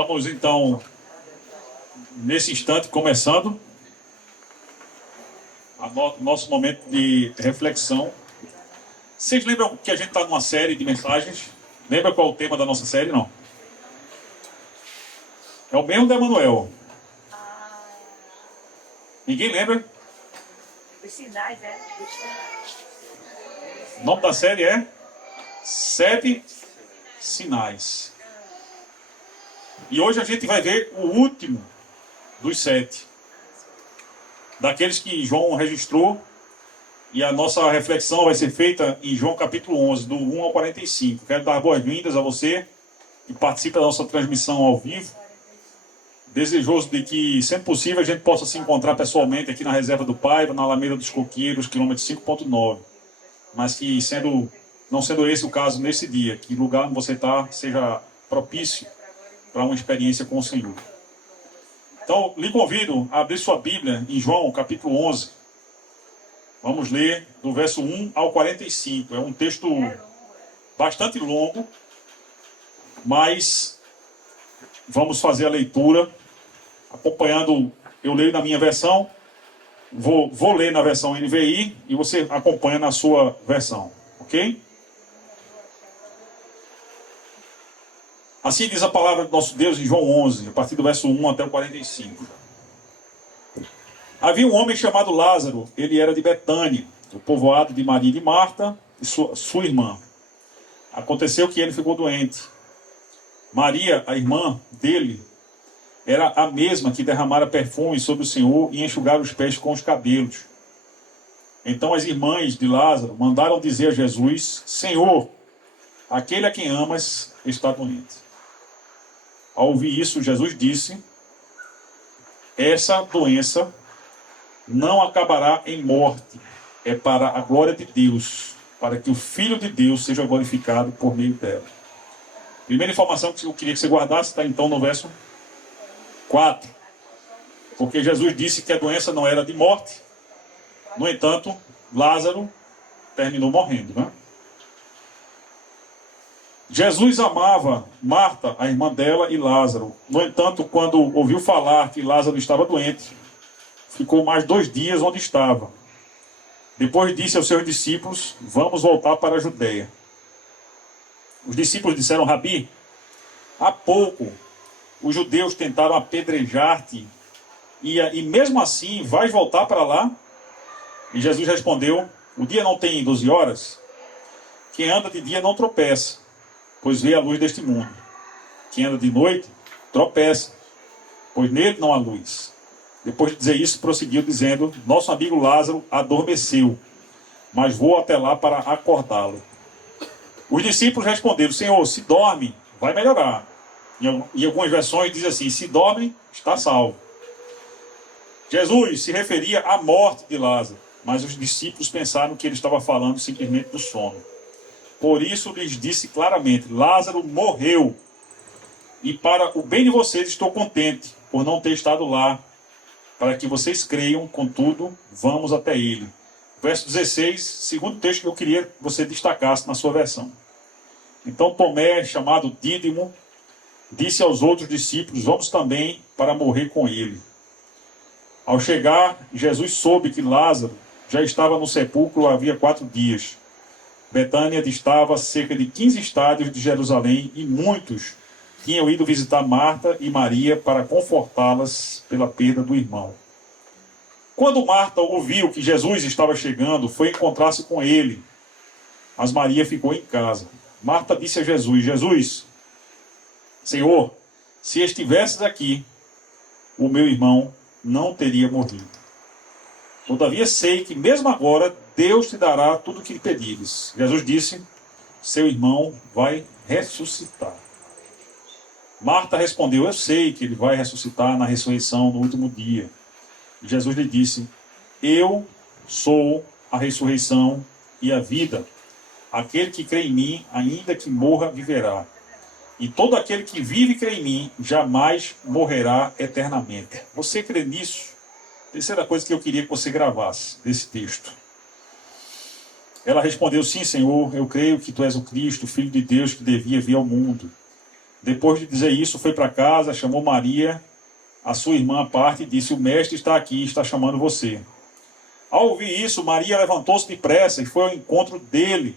Estamos então, nesse instante, começando nosso momento de reflexão. Vocês lembram que a gente está numa série de mensagens? Lembra qual é o tema da nossa série, não? É o mesmo da Emanuel. Ninguém lembra? Os sinais, né? O nome da série é 7 Sinais. E hoje a gente vai ver o último dos 7. Daqueles que João registrou. E a nossa reflexão vai ser feita em João capítulo 11, do 1 ao 45. Quero dar boas-vindas a você que participa da nossa transmissão ao vivo. Desejoso de que, sendo possível, a gente possa se encontrar pessoalmente aqui na Reserva do Paiva, na Alameda dos Coqueiros, quilômetro 5.9. Mas que, não sendo esse o caso nesse dia, que o lugar onde você está seja propício para uma experiência com o Senhor. Então, lhe convido a abrir sua Bíblia em João capítulo 11. Vamos ler do verso 1 ao 45. É um texto bastante longo, mas vamos fazer a leitura acompanhando. Eu leio na minha versão, vou ler na versão NVI e você acompanha na sua versão, ok? Assim diz a palavra do nosso Deus em João 11, a partir do verso 1 até o 45. Havia um homem chamado Lázaro, ele era de Betânia, do povoado de Maria e de Marta e sua irmã. Aconteceu que ele ficou doente. Maria, a irmã dele, era a mesma que derramara perfume sobre o Senhor e enxugara os pés com os cabelos. Então as irmãs de Lázaro mandaram dizer a Jesus: Senhor, aquele a quem amas está doente. Ao ouvir isso, Jesus disse: essa doença não acabará em morte, é para a glória de Deus, para que o Filho de Deus seja glorificado por meio dela. Primeira informação que eu queria que você guardasse está então no verso 4. Porque Jesus disse que a doença não era de morte. No entanto, Lázaro terminou morrendo, né? Jesus amava Marta, a irmã dela, e Lázaro. No entanto, quando ouviu falar que Lázaro estava doente, ficou mais 2 dias onde estava. Depois disse aos seus discípulos: vamos voltar para a Judeia. Os discípulos disseram: Rabi, há pouco os judeus tentaram apedrejar-te e mesmo assim vais voltar para lá? E Jesus respondeu: o dia não tem 12 horas? Quem anda de dia não tropeça, pois vê a luz deste mundo. Quem anda de noite tropeça, pois nele não há luz. Depois de dizer isso, prosseguiu dizendo: nosso amigo Lázaro adormeceu, mas vou até lá para acordá-lo. Os discípulos responderam: Senhor, se dorme, vai melhorar. Em algumas versões diz assim: se dorme, está salvo. Jesus se referia à morte de Lázaro, mas os discípulos pensaram que ele estava falando simplesmente do sono. Por isso lhes disse claramente: Lázaro morreu, e para o bem de vocês estou contente por não ter estado lá, para que vocês creiam. Contudo, vamos até ele. Verso 16, segundo texto que eu queria que você destacasse na sua versão. Então Tomé, chamado Dídimo, disse aos outros discípulos: vamos também para morrer com ele. Ao chegar, Jesus soube que Lázaro já estava no sepulcro havia 4 dias. Betânia distava cerca de 15 estádios de Jerusalém e muitos tinham ido visitar Marta e Maria para confortá-las pela perda do irmão. Quando Marta ouviu que Jesus estava chegando, foi encontrar-se com ele, mas Maria ficou em casa. Marta disse a Jesus: Jesus, Senhor, se estivesses aqui, o meu irmão não teria morrido. Todavia sei que mesmo agora Deus te dará tudo o que lhe pedires. Jesus disse: seu irmão vai ressuscitar. Marta respondeu: eu sei que ele vai ressuscitar na ressurreição no último dia. E Jesus lhe disse: eu sou a ressurreição e a vida. Aquele que crê em mim, ainda que morra, viverá. E todo aquele que vive e crê em mim, jamais morrerá eternamente. Você crê nisso? Terceira coisa que eu queria que você gravasse desse texto. Ela respondeu: sim, Senhor, eu creio que tu és o Cristo, o Filho de Deus que devia vir ao mundo. Depois de dizer isso, foi para casa, chamou Maria, a sua irmã à parte, e disse: o mestre está aqui, está chamando você. Ao ouvir isso, Maria levantou-se depressa e foi ao encontro dele.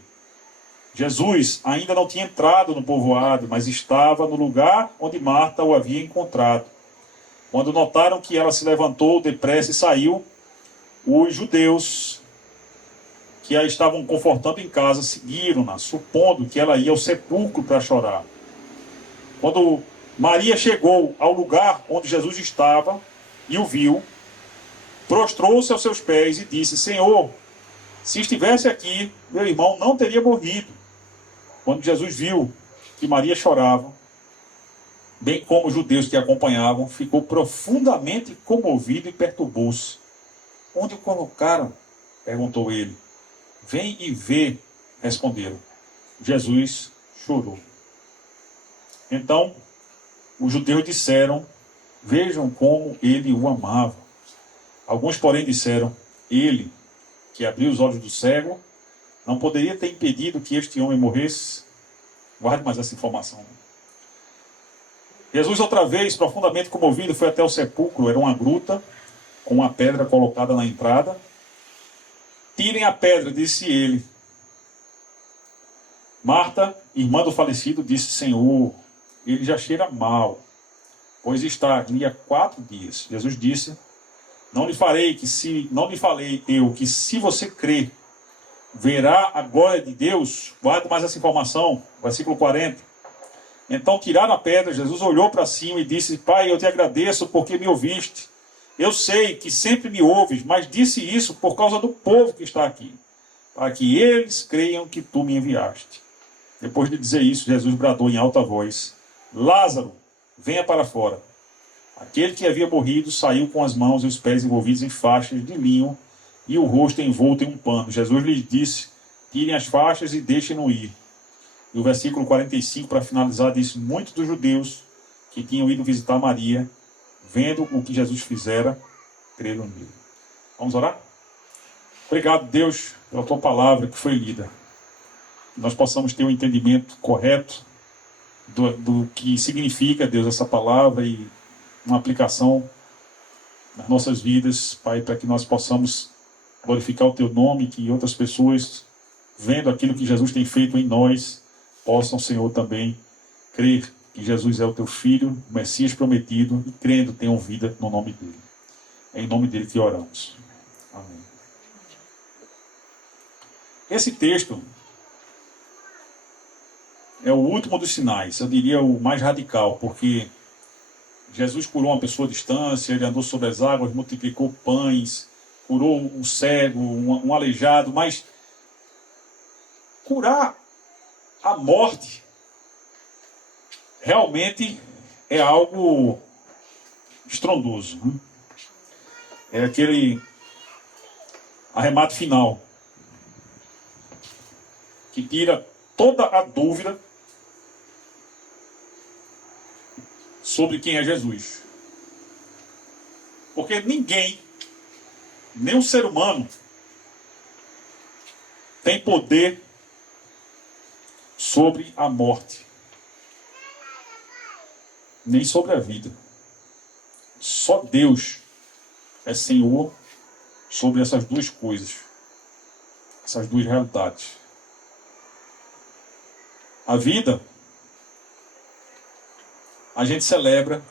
Jesus ainda não tinha entrado no povoado, mas estava no lugar onde Marta o havia encontrado. Quando notaram que ela se levantou depressa e saiu, os judeus que a estavam confortando em casa seguiram-na, supondo que ela ia ao sepulcro para chorar. Quando Maria chegou ao lugar onde Jesus estava e o viu, prostrou-se aos seus pés e disse: Senhor, se estivesse aqui, meu irmão não teria morrido. Quando Jesus viu que Maria chorava, bem como os judeus que a acompanhavam, ficou profundamente comovido e perturbou-se. Onde o colocaram? Perguntou ele. Vem e vê, responderam. Jesus chorou. Então, os judeus disseram: vejam como ele o amava. Alguns, porém, disseram: ele, que abriu os olhos do cego, não poderia ter impedido que este homem morresse? Guarde mais essa informação. Jesus, outra vez, profundamente comovido, foi até o sepulcro. Era uma gruta com uma pedra colocada na entrada. Tirem a pedra, disse ele. Marta, irmã do falecido, disse: Senhor, ele já cheira mal, pois está ali há 4 dias. Jesus disse: não lhe falei eu que se você crer, verá a glória de Deus? Guarde mais essa informação, versículo 40. Então tiraram a pedra, Jesus olhou para cima e disse: Pai, eu te agradeço porque me ouviste. Eu sei que sempre me ouves, mas disse isso por causa do povo que está aqui, para que eles creiam que tu me enviaste. Depois de dizer isso, Jesus bradou em alta voz: Lázaro, venha para fora. Aquele que havia morrido saiu com as mãos e os pés envolvidos em faixas de linho e o rosto envolto em um pano. Jesus lhes disse: tirem as faixas e deixem-no ir. E o versículo 45, para finalizar, diz: muitos dos judeus que tinham ido visitar Maria, vendo o que Jesus fizera, creram nele. Vamos orar? Obrigado, Deus, pela tua palavra que foi lida. Que nós possamos ter um entendimento correto do que significa, Deus, essa palavra e uma aplicação nas nossas vidas, Pai, para que nós possamos glorificar o teu nome, que outras pessoas, vendo aquilo que Jesus tem feito em nós, possam, Senhor, também crer que Jesus é o teu Filho, o Messias prometido, e crendo tenham vida no nome dele. É em nome dele que oramos. Amém. Esse texto é o último dos sinais, eu diria o mais radical, porque Jesus curou uma pessoa à distância, ele andou sobre as águas, multiplicou pães, curou um cego, um aleijado, mas curar a morte realmente é algo estrondoso, né? É aquele arremate final que tira toda a dúvida sobre quem é Jesus. Porque ninguém, nenhum ser humano, tem poder sobre a morte, nem sobre a vida. Só Deus é Senhor sobre essas duas coisas, essas duas realidades. A vida, a gente celebra,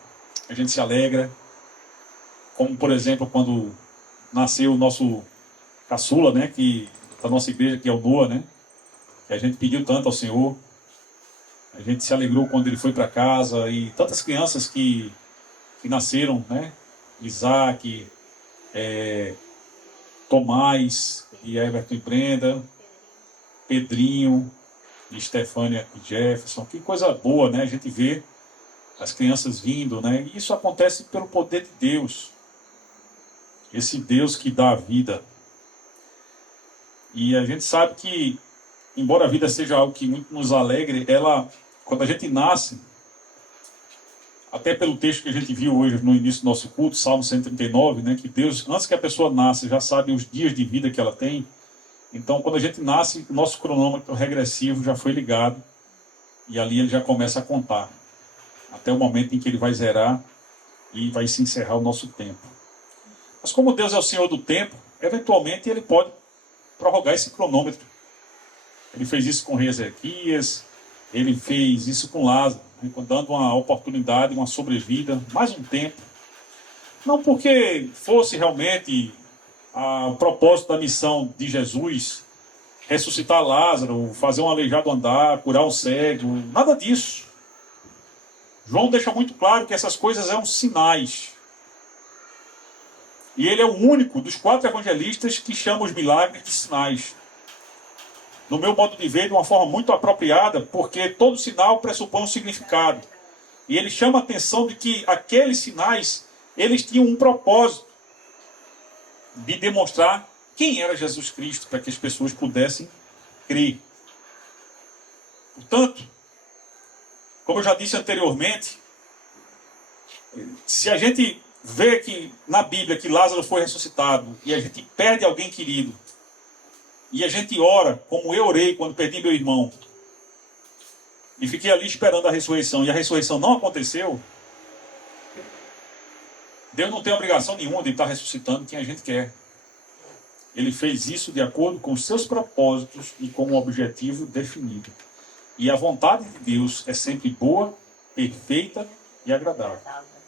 a gente se alegra, como por exemplo quando nasceu o nosso caçula, né, da nossa igreja, que é o Noah, né, que a gente pediu tanto ao Senhor. A gente se alegrou quando ele foi para casa, e tantas crianças que nasceram, né, Isaac, Tomás, e Everton e Brenda, Pedrinho, e Estefânia e Jefferson. Que coisa boa, né, a gente vê as crianças vindo, né, e isso acontece pelo poder de Deus, esse Deus que dá a vida. E a gente sabe que, embora a vida seja algo que muito nos alegre, quando a gente nasce, até pelo texto que a gente viu hoje no início do nosso culto, Salmo 139, né, que Deus, antes que a pessoa nasça, já sabe os dias de vida que ela tem. Então, quando a gente nasce, o nosso cronômetro regressivo já foi ligado, e ali ele já começa a contar. até o momento em que ele vai zerar e vai se encerrar o nosso tempo. Mas como Deus é o Senhor do tempo, eventualmente ele pode prorrogar esse cronômetro. Ele fez isso com o rei Ezequias, ele fez isso com Lázaro, dando uma oportunidade, uma sobrevida, mais um tempo. Não porque fosse realmente o propósito da missão de Jesus, ressuscitar Lázaro, fazer um aleijado andar, curar um cego, nada disso. João deixa muito claro que essas coisas eram sinais. E ele é o único dos 4 evangelistas que chama os milagres de sinais. No meu modo de ver, de uma forma muito apropriada, porque todo sinal pressupõe um significado. E ele chama a atenção de que aqueles sinais, eles tinham um propósito de demonstrar quem era Jesus Cristo, para que as pessoas pudessem crer. Portanto, como eu já disse anteriormente, se a gente vê que na Bíblia que Lázaro foi ressuscitado e a gente perde alguém querido, e a gente ora, como eu orei quando perdi meu irmão, e fiquei ali esperando a ressurreição, e a ressurreição não aconteceu, Deus não tem obrigação nenhuma de estar ressuscitando quem a gente quer. Ele fez isso de acordo com os seus propósitos e com um objetivo definido. E a vontade de Deus é sempre boa, perfeita e agradável.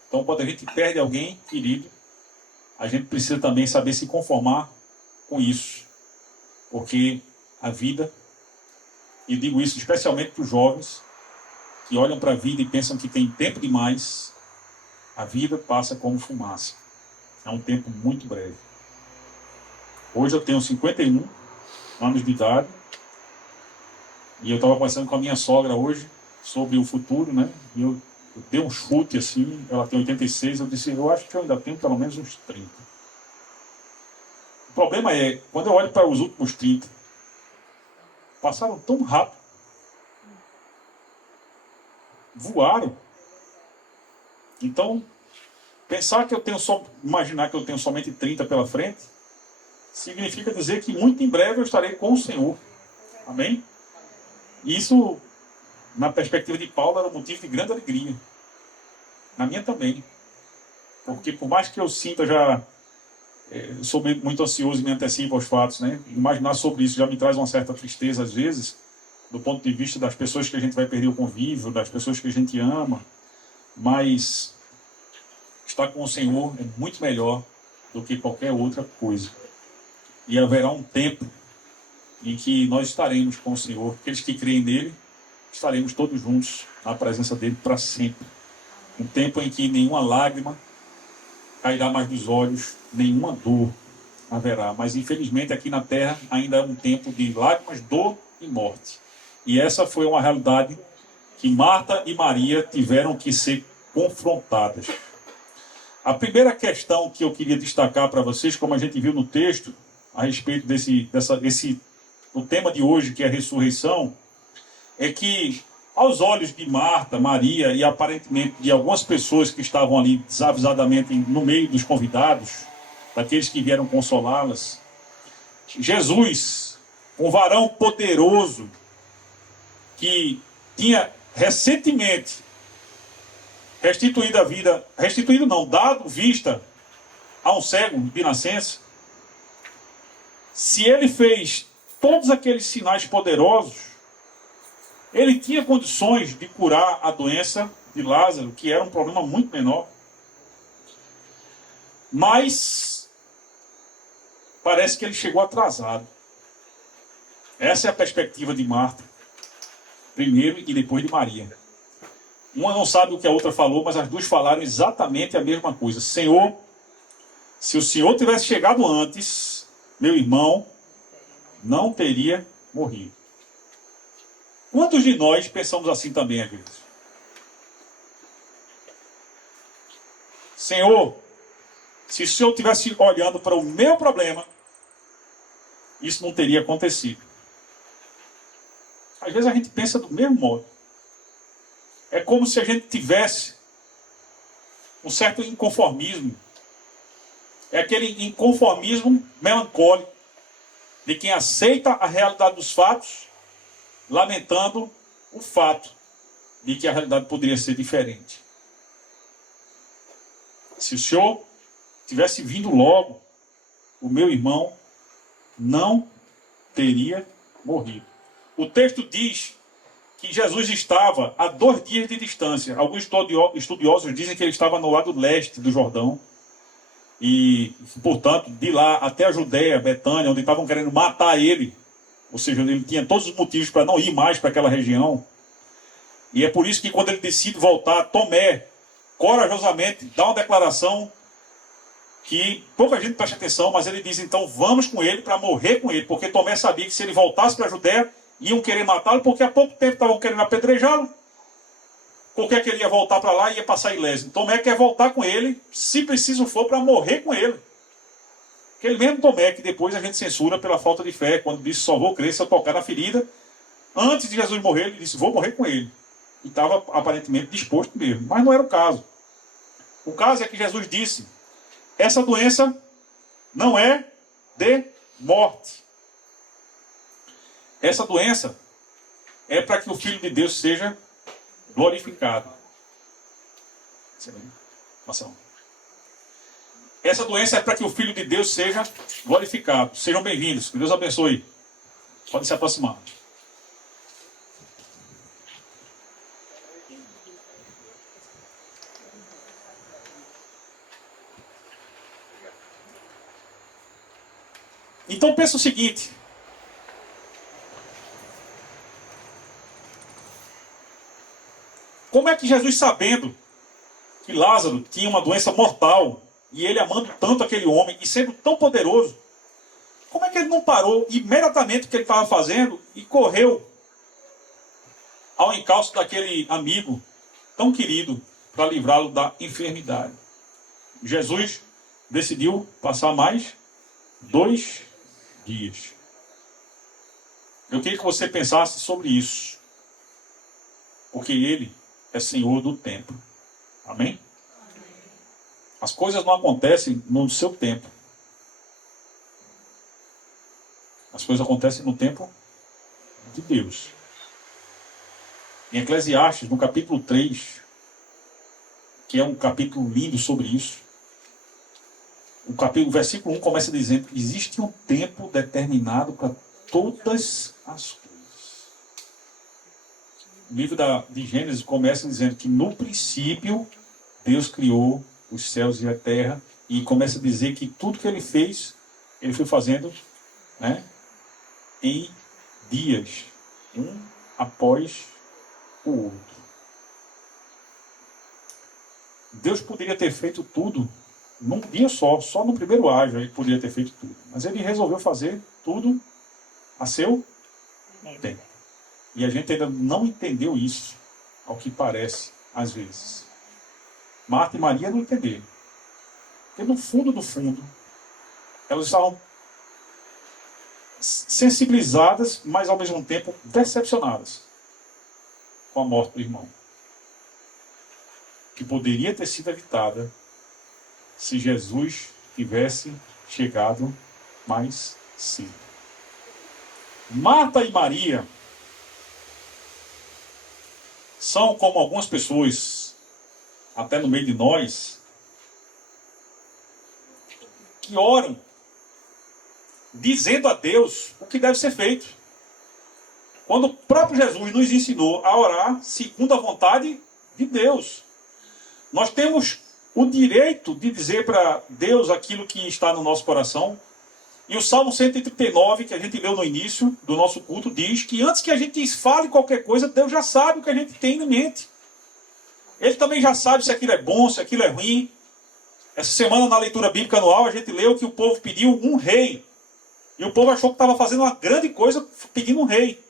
Então, quando a gente perde alguém querido, a gente precisa também saber se conformar com isso. Porque a vida, e digo isso especialmente para os jovens, que olham para a vida e pensam que tem tempo demais, a vida passa como fumaça. É um tempo muito breve. Hoje eu tenho 51 anos de idade, e eu estava conversando com a minha sogra hoje sobre o futuro, né? E eu dei um chute assim, ela tem 86, eu disse, eu acho que eu ainda tenho pelo menos uns 30. O problema é, quando eu olho para os últimos 30, passaram tão rápido, voaram. Então, pensar que eu tenho imaginar que eu tenho somente 30 pela frente, significa dizer que muito em breve eu estarei com o Senhor. Amém? E isso, na perspectiva de Paulo, era um motivo de grande alegria. Na minha também. Porque por mais que eu sinta eu sou muito ansioso e me antecipo aos fatos, né? Imaginar sobre isso já me traz uma certa tristeza às vezes, do ponto de vista das pessoas que a gente vai perder o convívio, das pessoas que a gente ama. Mas estar com o Senhor é muito melhor do que qualquer outra coisa. E haverá um tempo em que nós estaremos com o Senhor. Aqueles que creem nele, estaremos todos juntos na presença dele para sempre. Um tempo em que nenhuma lágrima cairá mais dos olhos, nenhuma dor haverá. Mas infelizmente aqui na terra ainda é um tempo de lágrimas, dor e morte. E essa foi uma realidade que Marta e Maria tiveram que ser confrontadas. A primeira questão que eu queria destacar para vocês, como a gente viu no texto, a respeito o tema de hoje, que é a ressurreição, é que, aos olhos de Marta, Maria e aparentemente de algumas pessoas que estavam ali desavisadamente no meio dos convidados, daqueles que vieram consolá-las, Jesus, um varão poderoso, que tinha recentemente dado vista a um cego de nascença, se ele fez todos aqueles sinais poderosos, ele tinha condições de curar a doença de Lázaro, que era um problema muito menor. Mas parece que ele chegou atrasado. Essa é a perspectiva de Marta, primeiro e depois de Maria. Uma não sabe o que a outra falou, mas as duas falaram exatamente a mesma coisa. Senhor, se o Senhor tivesse chegado antes, meu irmão não teria morrido. Quantos de nós pensamos assim também, às vezes? Senhor, se o Senhor estivesse olhando para o meu problema, isso não teria acontecido. Às vezes a gente pensa do mesmo modo. É como se a gente tivesse um certo inconformismo. É aquele inconformismo melancólico de quem aceita a realidade dos fatos, lamentando o fato de que a realidade poderia ser diferente. Se o Senhor tivesse vindo logo, o meu irmão não teria morrido. O texto diz que Jesus estava a 2 dias de distância. Alguns estudiosos dizem que ele estava no lado leste do Jordão. E, portanto, de lá até a Judéia, Betânia, onde estavam querendo matar ele. Ou seja, ele tinha todos os motivos para não ir mais para aquela região. E é por isso que quando ele decide voltar, Tomé, corajosamente, dá uma declaração que pouca gente presta atenção, mas ele diz, então, vamos com ele para morrer com ele. Porque Tomé sabia que se ele voltasse para a Judéia, iam querer matá-lo, porque há pouco tempo estavam querendo apedrejá-lo. Porque que ele ia voltar para lá e ia passar ilésio. Tomé quer voltar com ele, se preciso for, para morrer com ele. Aquele mesmo Tomé que depois a gente censura pela falta de fé, quando disse, só vou crer se eu tocar na ferida. Antes de Jesus morrer, ele disse, vou morrer com ele. E estava aparentemente disposto mesmo, mas não era o caso. O caso é que Jesus disse, essa doença não é de morte. Essa doença é para que o Filho de Deus seja glorificado. Essa doença é para que o Filho de Deus seja glorificado. Sejam bem-vindos. Que Deus abençoe. Podem se aproximar. Então pensa o seguinte. Como é que Jesus, sabendo que Lázaro tinha uma doença mortal, e ele amando tanto aquele homem, e sendo tão poderoso, como é que ele não parou imediatamente o que ele estava fazendo e correu ao encalço daquele amigo tão querido para livrá-lo da enfermidade? Jesus decidiu passar mais 2 dias. Eu queria que você pensasse sobre isso, porque ele é Senhor do tempo. Amém? As coisas não acontecem no seu tempo. As coisas acontecem no tempo de Deus. Em Eclesiastes, no capítulo 3, que é um capítulo lindo sobre isso, o versículo 1 começa dizendo que existe um tempo determinado para todas as coisas. O livro de Gênesis começa dizendo que no princípio Deus criou os céus e a terra, e começa a dizer que tudo que ele fez, ele foi fazendo, né, em dias, um após o outro. Deus poderia ter feito tudo num dia só no primeiro ágio ele poderia ter feito tudo. Mas ele resolveu fazer tudo a seu tempo. E a gente ainda não entendeu isso, ao que parece, às vezes. Marta e Maria não entenderam. Porque no fundo do fundo, elas estavam sensibilizadas, mas ao mesmo tempo decepcionadas com a morte do irmão. Que poderia ter sido evitada se Jesus tivesse chegado mais cedo. Marta e Maria são como algumas pessoas, até no meio de nós, que oram dizendo a Deus o que deve ser feito. Quando o próprio Jesus nos ensinou a orar segundo a vontade de Deus. Nós temos o direito de dizer para Deus aquilo que está no nosso coração. E o Salmo 139, que a gente leu no início do nosso culto, diz que antes que a gente fale qualquer coisa, Deus já sabe o que a gente tem em mente. Ele também já sabe se aquilo é bom, se aquilo é ruim. Essa semana, na leitura bíblica anual, a gente leu que o povo pediu um rei. E o povo achou que estava fazendo uma grande coisa pedindo um rei.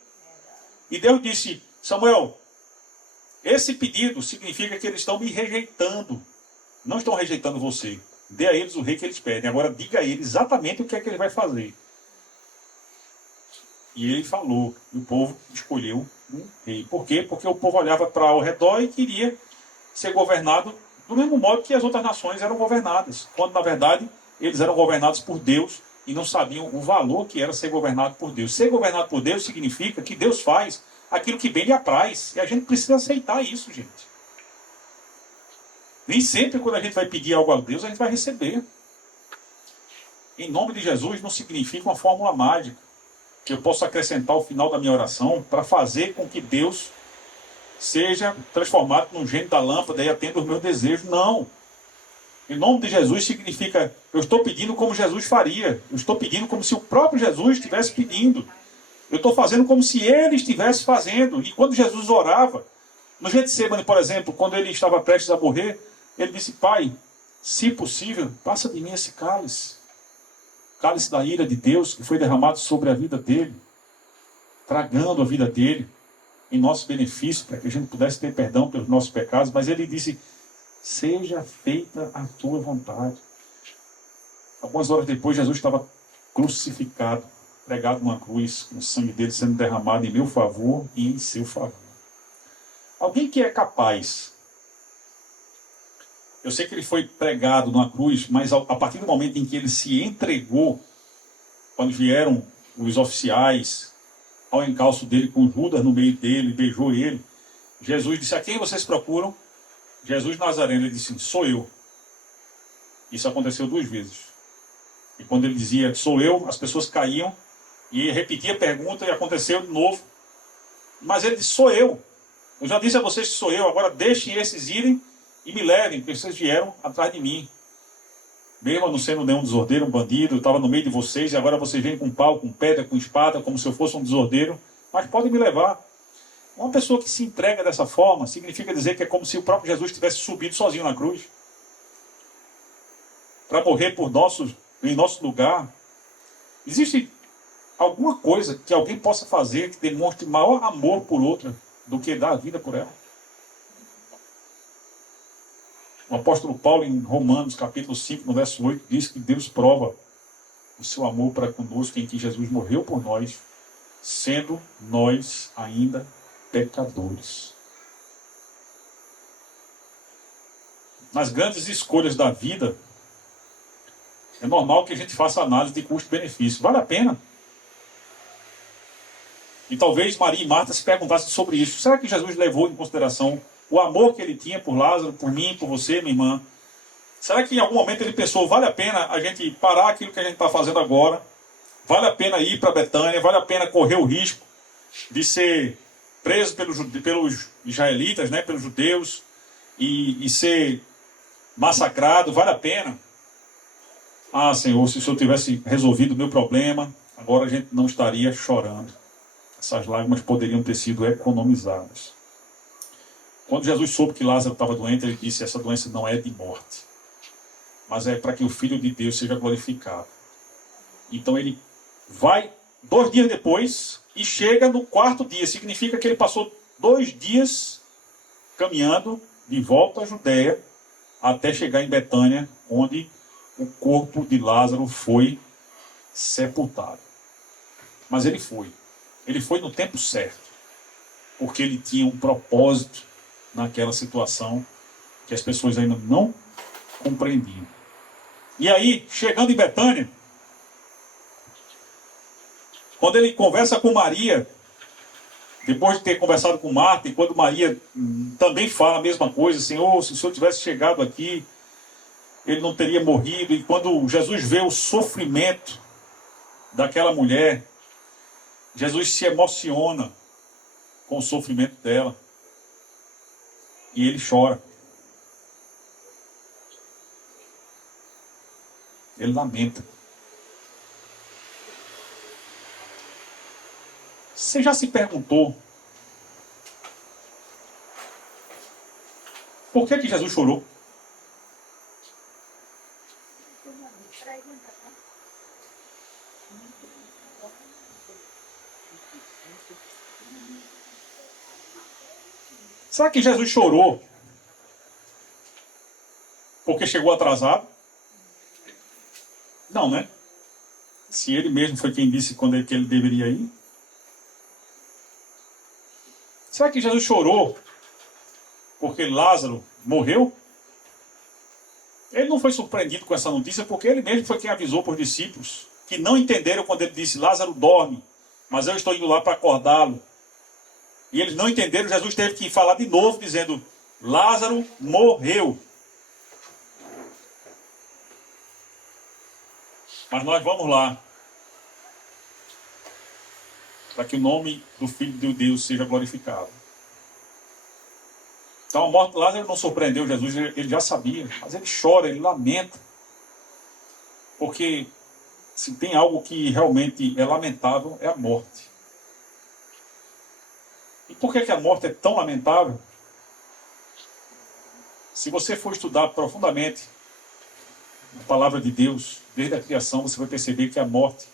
E Deus disse, Samuel, esse pedido significa que eles estão me rejeitando. Não estão rejeitando você. Dê a eles o rei que eles pedem. Agora diga a eles exatamente o que é que ele vai fazer. E ele falou. E o povo escolheu um rei. Por quê? Porque o povo olhava para ao redor e queria ser governado do mesmo modo que as outras nações eram governadas. Quando, na verdade, eles eram governados por Deus e não sabiam o valor que era ser governado por Deus. Ser governado por Deus significa que Deus faz aquilo que bem lhe apraz. E a gente precisa aceitar isso, gente. Nem sempre quando a gente vai pedir algo a Deus, a gente vai receber. Em nome de Jesus não significa uma fórmula mágica que eu posso acrescentar ao final da minha oração para fazer com que Deus seja transformado num gênio da lâmpada e atenda os meus desejos. Não. Em nome de Jesus significa, eu estou pedindo como Jesus faria. Eu estou pedindo como se o próprio Jesus estivesse pedindo. Eu estou fazendo como se ele estivesse fazendo. E quando Jesus orava, no Getsemane, por exemplo, quando ele estava prestes a morrer, ele disse: Pai, se possível, passa de mim esse cálice. Cálice da ira de Deus que foi derramado sobre a vida dele, tragando a vida dele em nosso benefício, para que a gente pudesse ter perdão pelos nossos pecados. Mas ele disse: seja feita a tua vontade. Algumas horas depois, Jesus estava crucificado, pregado numa cruz, com o sangue dele sendo derramado em meu favor e em seu favor. Alguém que é capaz, eu sei que ele foi pregado numa cruz, mas a partir do momento em que ele se entregou, quando vieram os oficiais ao encalço dele, com Judas no meio dele, beijou ele, Jesus disse: a quem vocês procuram? Jesus Nazareno, ele disse: sou eu. Isso aconteceu 2 vezes. E quando ele dizia: sou eu, as pessoas caíam, e ele repetia a pergunta, e aconteceu de novo. Mas ele disse: sou eu. Eu já disse a vocês que sou eu, agora deixem esses irem e me levem, porque vocês vieram atrás de mim. Mesmo não sendo nenhum desordeiro, um bandido, eu estava no meio de vocês, e agora vocês vêm com pau, com pedra, com espada, como se eu fosse um desordeiro, mas podem me levar. Uma pessoa que se entrega dessa forma, significa dizer que é como se o próprio Jesus tivesse subido sozinho na cruz, para morrer em nosso lugar. Existe alguma coisa que alguém possa fazer que demonstre maior amor por outra do que dar a vida por ela? O apóstolo Paulo, em Romanos, capítulo 5, no verso 8, diz que Deus prova o seu amor para conosco em que Jesus morreu por nós, sendo nós ainda pecadores. Nas grandes escolhas da vida, é normal que a gente faça análise de custo-benefício. Vale a pena? E talvez Maria e Marta se perguntassem sobre isso. Será que Jesus levou em consideração o amor que ele tinha por Lázaro, por mim, por você, minha irmã? Será que em algum momento ele pensou: vale a pena a gente parar aquilo que a gente está fazendo agora? Vale a pena ir para Betânia? Vale a pena correr o risco de ser preso pelos israelitas, né, pelos judeus, e ser massacrado? Vale a pena? Ah, Senhor, se o Senhor tivesse resolvido o meu problema, agora a gente não estaria chorando. Essas lágrimas poderiam ter sido economizadas. Quando Jesus soube que Lázaro estava doente, ele disse: essa doença não é de morte, mas é para que o Filho de Deus seja glorificado. Então ele vai 2 dias depois e chega no 4º dia. Significa que ele passou 2 dias caminhando de volta à Judéia até chegar em Betânia, onde o corpo de Lázaro foi sepultado. Mas ele foi. Ele foi no tempo certo, porque ele tinha um propósito naquela situação que as pessoas ainda não compreendiam. E aí, chegando em Betânia, quando ele conversa com Maria, depois de ter conversado com Marta, e quando Maria também fala a mesma coisa: Senhor, se o Senhor tivesse chegado aqui, ele não teria morrido. E quando Jesus vê o sofrimento daquela mulher, Jesus se emociona com o sofrimento dela. E ele chora. Ele lamenta. Você já se perguntou por que Jesus chorou? Será que Jesus chorou porque chegou atrasado? Não, né? Se ele mesmo foi quem disse quando que ele deveria ir. Será que Jesus chorou porque Lázaro morreu? Ele não foi surpreendido com essa notícia porque ele mesmo foi quem avisou para os discípulos, que não entenderam quando ele disse: Lázaro dorme, mas eu estou indo lá para acordá-lo. E eles não entenderam, Jesus teve que falar de novo, dizendo, Lázaro morreu. Mas nós vamos lá, para que o nome do Filho de Deus seja glorificado. Então a morte de Lázaro não surpreendeu Jesus, ele já sabia, mas ele chora, ele lamenta. Porque se tem algo que realmente é lamentável, é a morte. E por que a morte é tão lamentável? Se você for estudar profundamente a palavra de Deus, desde a criação, você vai perceber que a morte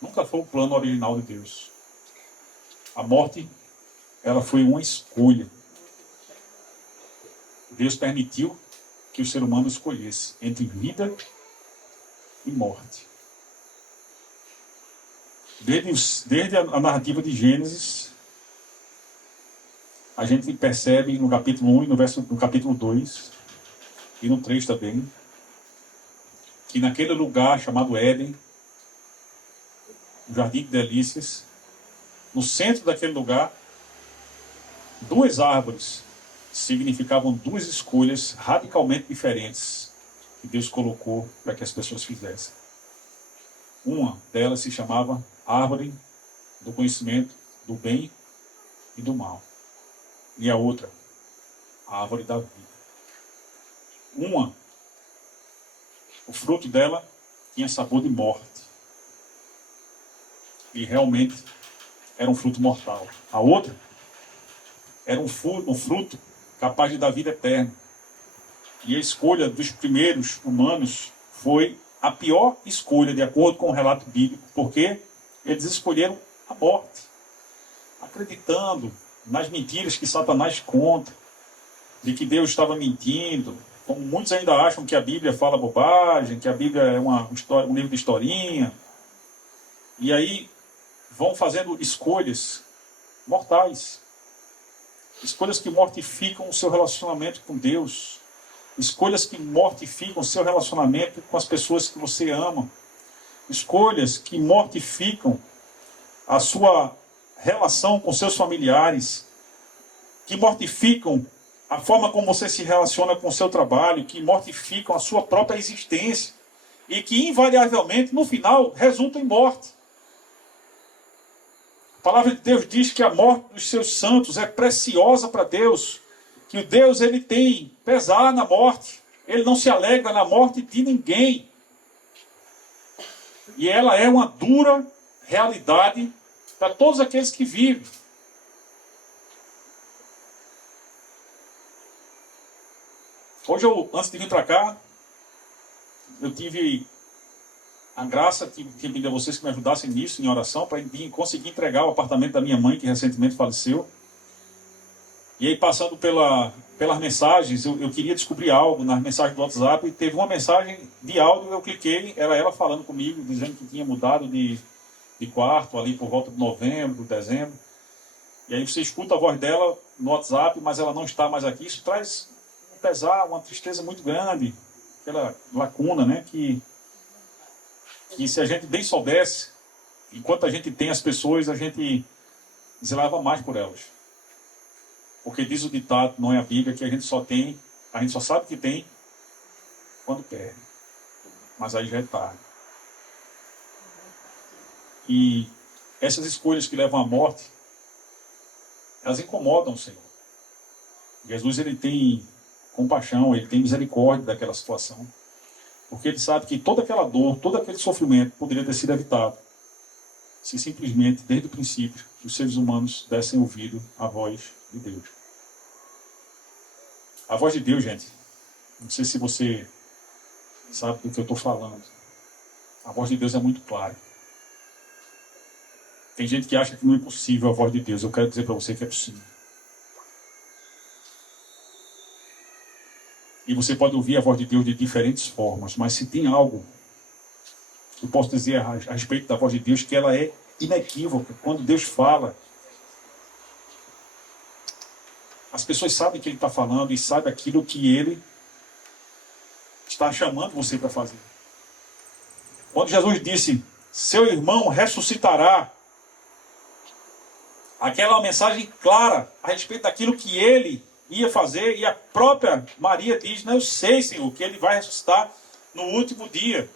nunca foi o plano original de Deus. A morte, ela foi uma escolha. Deus permitiu que o ser humano escolhesse entre vida e morte. Desde a narrativa de Gênesis, a gente percebe no capítulo 1 e no capítulo 2, e no 3 também, que naquele lugar chamado Éden, o Jardim de Delícias, no centro daquele lugar, duas árvores significavam duas escolhas radicalmente diferentes que Deus colocou para que as pessoas fizessem. Uma delas se chamava Árvore do Conhecimento do Bem e do Mal. E a outra, a Árvore da Vida. Uma, o fruto dela tinha sabor de morte. E realmente era um fruto mortal. A outra era um fruto capaz de dar vida eterna. E a escolha dos primeiros humanos foi a pior escolha, de acordo com o relato bíblico, porque eles escolheram a morte, acreditando nas mentiras que Satanás conta, de que Deus estava mentindo. Como muitos ainda acham que a Bíblia fala bobagem, que a Bíblia é um livro de historinha. E aí vão fazendo escolhas mortais. Escolhas que mortificam o seu relacionamento com Deus. Escolhas que mortificam o seu relacionamento com as pessoas que você ama. Escolhas que mortificam a sua relação com seus familiares. Que mortificam a forma como você se relaciona com o seu trabalho. Que mortificam a sua própria existência. E que invariavelmente, no final, resultam em morte. A palavra de Deus diz que a morte dos seus santos é preciosa para Deus. Que o Deus, ele tem pesar na morte. Ele não se alegra na morte de ninguém. E ela é uma dura realidade para todos aqueles que vivem. Hoje, antes de vir para cá, eu tive a graça que pedi a vocês que me ajudassem nisso, em oração, para conseguir entregar o apartamento da minha mãe, que recentemente faleceu. E aí, passando pelas mensagens, eu queria descobrir algo nas mensagens do WhatsApp, e teve uma mensagem de áudio, eu cliquei, era ela falando comigo, dizendo que tinha mudado de quarto, ali por volta de novembro, dezembro. E aí você escuta a voz dela no WhatsApp, mas ela não está mais aqui. Isso traz um pesar, uma tristeza muito grande, aquela lacuna, né, que se a gente bem soubesse, enquanto a gente tem as pessoas, a gente zelava mais por elas. Porque diz o ditado, não é a Bíblia, que a gente só sabe que tem quando perde. Mas aí já é tarde. E essas escolhas que levam à morte, elas incomodam o Senhor. Jesus, ele tem compaixão, ele tem misericórdia daquela situação. Porque ele sabe que toda aquela dor, todo aquele sofrimento poderia ter sido evitado se simplesmente, desde o princípio, os seres humanos dessem ouvido à voz de Deus. A voz de Deus, gente, não sei se você sabe do que eu estou falando. A voz de Deus é muito clara. Tem gente que acha que não é possível a voz de Deus. Eu quero dizer para você que é possível. E você pode ouvir a voz de Deus de diferentes formas, mas se tem algo, eu posso dizer a respeito da voz de Deus, que ela é inequívoca. Quando Deus fala, as pessoas sabem que Ele está falando e sabem aquilo que Ele está chamando você para fazer. Quando Jesus disse, seu irmão ressuscitará, Aquela mensagem clara a respeito daquilo que ele ia fazer, e a própria Maria diz: não, eu sei, Senhor, que ele vai ressuscitar no último dia.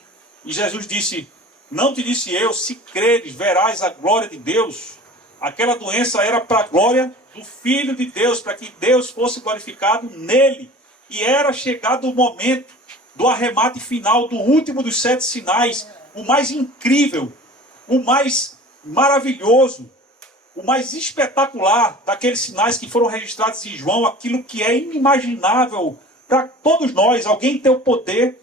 E Jesus disse: não te disse eu, se creres, verás a glória de Deus. Aquela doença era para a glória do Filho de Deus, para que Deus fosse glorificado nele. E era chegado o momento do arremate final, do último dos 7 sinais, o mais incrível, o mais maravilhoso, o mais espetacular daqueles sinais que foram registrados em João, aquilo que é inimaginável para todos nós. Alguém tem o poder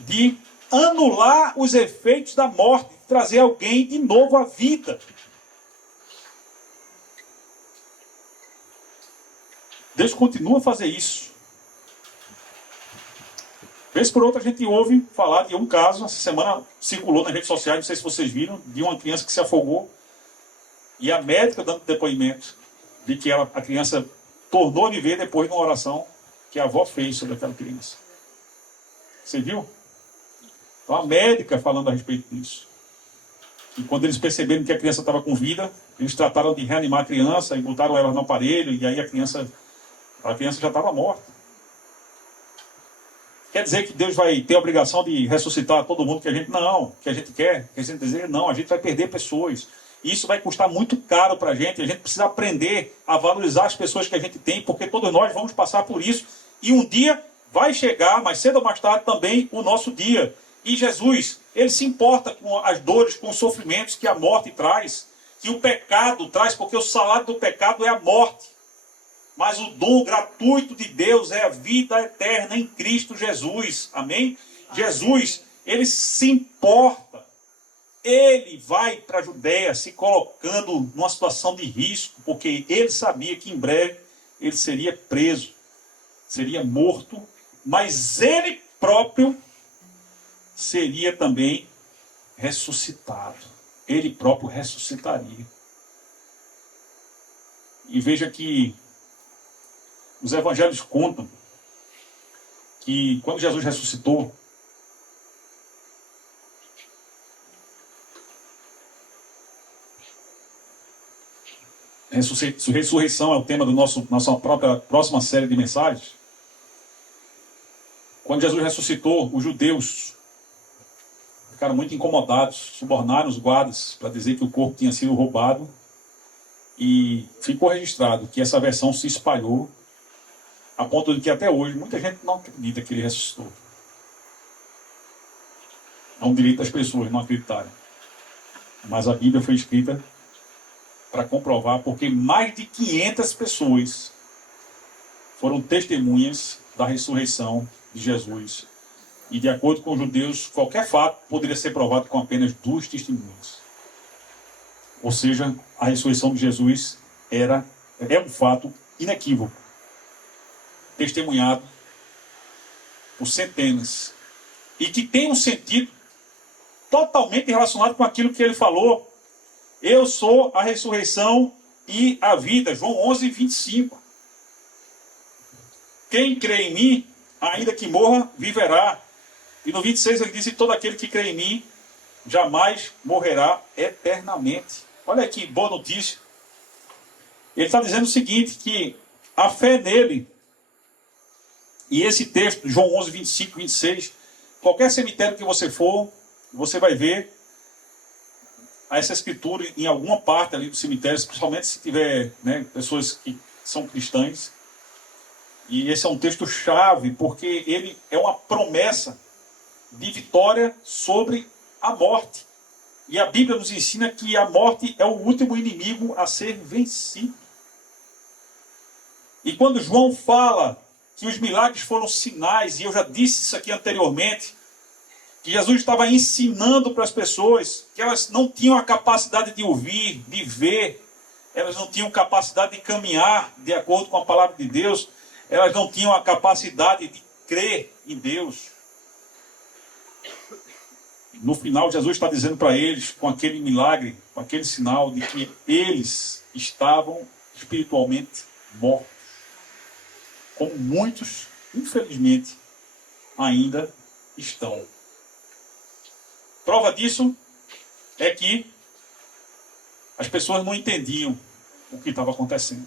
de anular os efeitos da morte, de trazer alguém de novo à vida. Deus continua a fazer isso. Vez por outra a gente ouve falar de um caso, essa semana circulou nas redes sociais, não sei se vocês viram, de uma criança que se afogou, e a médica dando depoimento de que a criança tornou a viver depois de uma oração que a avó fez sobre aquela criança. Você viu? Então a médica falando a respeito disso. E quando eles perceberam que a criança estava com vida, eles trataram de reanimar a criança e botaram ela no aparelho, e aí a criança já estava morta. Quer dizer que Deus vai ter a obrigação de ressuscitar todo mundo que a gente não, que a gente quer, que a gente deseja? Não, a gente vai perder pessoas. Isso vai custar muito caro para a gente precisa aprender a valorizar as pessoas que a gente tem, porque todos nós vamos passar por isso. E um dia vai chegar, mais cedo ou mais tarde também, o nosso dia. E Jesus, ele se importa com as dores, com os sofrimentos que a morte traz, que o pecado traz, porque o salário do pecado é a morte. Mas o dom gratuito de Deus é a vida eterna em Cristo Jesus. Amém? Jesus, ele se importa. Ele vai para a Judéia se colocando numa situação de risco, porque ele sabia que em breve ele seria preso, seria morto, mas ele próprio seria também ressuscitado. Ele próprio ressuscitaria. E veja que os evangelhos contam que quando Jesus ressuscitou, ressurreição é o tema da nossa próxima série de mensagens. Quando Jesus ressuscitou, os judeus ficaram muito incomodados, subornaram os guardas para dizer que o corpo tinha sido roubado, e ficou registrado que essa versão se espalhou a ponto de que até hoje muita gente não acredita que ele ressuscitou. É um direito das pessoas não acreditarem. Mas a Bíblia foi escrita para comprovar, porque mais de 500 pessoas foram testemunhas da ressurreição de Jesus. E de acordo com os judeus, qualquer fato poderia ser provado com apenas 2 testemunhas. Ou seja, a ressurreição de Jesus é um fato inequívoco, testemunhado por centenas, e que tem um sentido totalmente relacionado com aquilo que ele falou: eu sou a ressurreição e a vida. João 11, 25. Quem crê em mim, ainda que morra, viverá. E no 26 ele disse: todo aquele que crê em mim jamais morrerá eternamente. Olha que boa notícia. Ele está dizendo o seguinte, que a fé nele, e esse texto, João 11, 25, 26, qualquer cemitério que você for, você vai ver essa escritura em alguma parte ali do cemitério, principalmente se tiver, pessoas que são cristãs. E esse é um texto chave, porque ele é uma promessa de vitória sobre a morte. E a Bíblia nos ensina que a morte é o último inimigo a ser vencido. E quando João fala que os milagres foram sinais, e eu já disse isso aqui anteriormente, que Jesus estava ensinando para as pessoas que elas não tinham a capacidade de ouvir, de ver, elas não tinham capacidade de caminhar de acordo com a palavra de Deus, elas não tinham a capacidade de crer em Deus. No final, Jesus está dizendo para eles, com aquele milagre, com aquele sinal, de que eles estavam espiritualmente mortos. Como muitos, infelizmente, ainda estão. Prova disso é que As pessoas não entendiam o que estava acontecendo.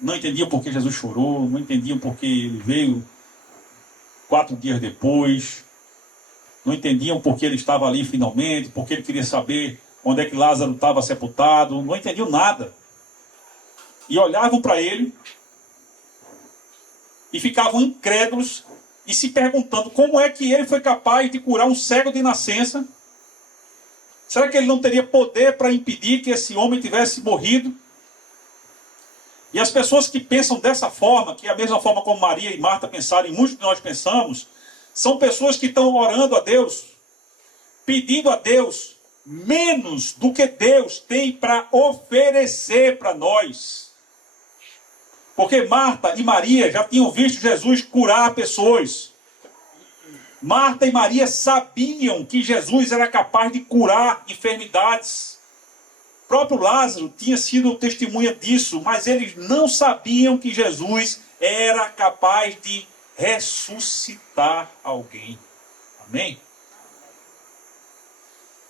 Não entendiam por que Jesus chorou, não entendiam por que ele veio 4 dias depois, não entendiam por que ele estava ali finalmente, porque ele queria saber onde é que Lázaro estava sepultado, não entendiam nada. E olhavam para ele e ficavam incrédulos e se perguntando como é que ele foi capaz de curar um cego de nascença. Será que ele não teria poder para impedir que esse homem tivesse morrido? E as pessoas que pensam dessa forma, que é a mesma forma como Maria e Marta pensaram, e muitos de nós pensamos, são pessoas que estão orando a Deus, pedindo a Deus menos do que Deus tem para oferecer para nós. Porque Marta e Maria já tinham visto Jesus curar pessoas. Marta e Maria sabiam que Jesus era capaz de curar enfermidades. O próprio Lázaro tinha sido testemunha disso, mas eles não sabiam que Jesus era capaz de ressuscitar alguém. Amém?